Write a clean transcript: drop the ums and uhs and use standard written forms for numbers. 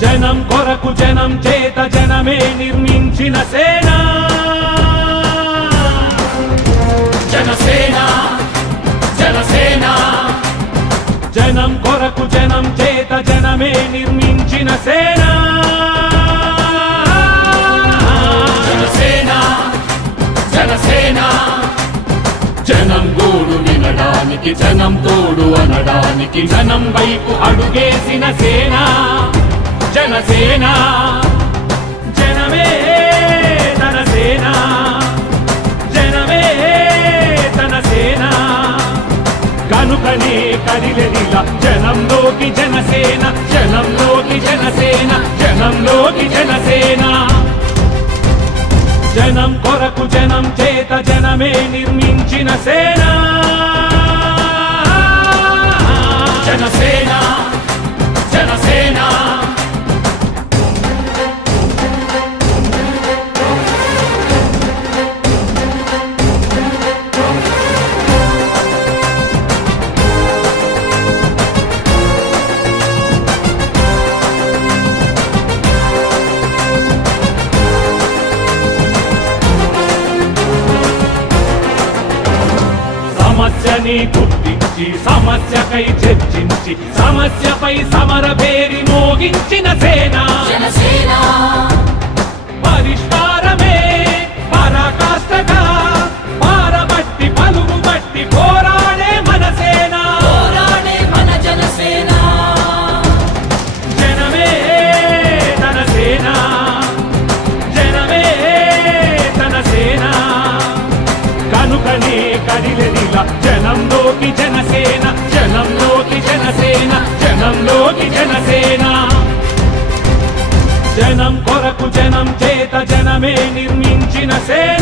జనం కొరకు జనం చేత జనమే నిర్మించిన సేన జనసేన జనసేన జనం కొరకు జనం చేత జనమే నిర్మించిన సేన జనసేన జనసేన జనం గోడు వినడానికి జనం తోడు అనడానికి జనం వైపు అడుగేసిన సేన జనసేన జనమే తన సేన జనమే తన సేన కనుకనే కదిలెదిలా జనంలోకి జనసేన జనంలోకి జనసేన జనంలోకి జనసేన జనం కొరకు జనం చేత జనమే నిర్మించిన సేన జనసేన జనసేన సమస్యని గుర్తించి సమస్యకై చర్చించి సమస్యపై సమర పేరి మోగించిన సేన జనసేన పరిష్కారమే పరాకాష్ఠగా పారబట్టి పలుగు బట్టి పోరాడే మన సేన పోరాడే మన జనసేన జనమే తన సేన జనమే తన సేన కనుకనే కదిలెదిలా జనంలోకి జనసేన జనంలోకి జనసేన జనంలోకి జనసేన జనం కొరకు జనం చేత జనమే నిర్మించిన సేన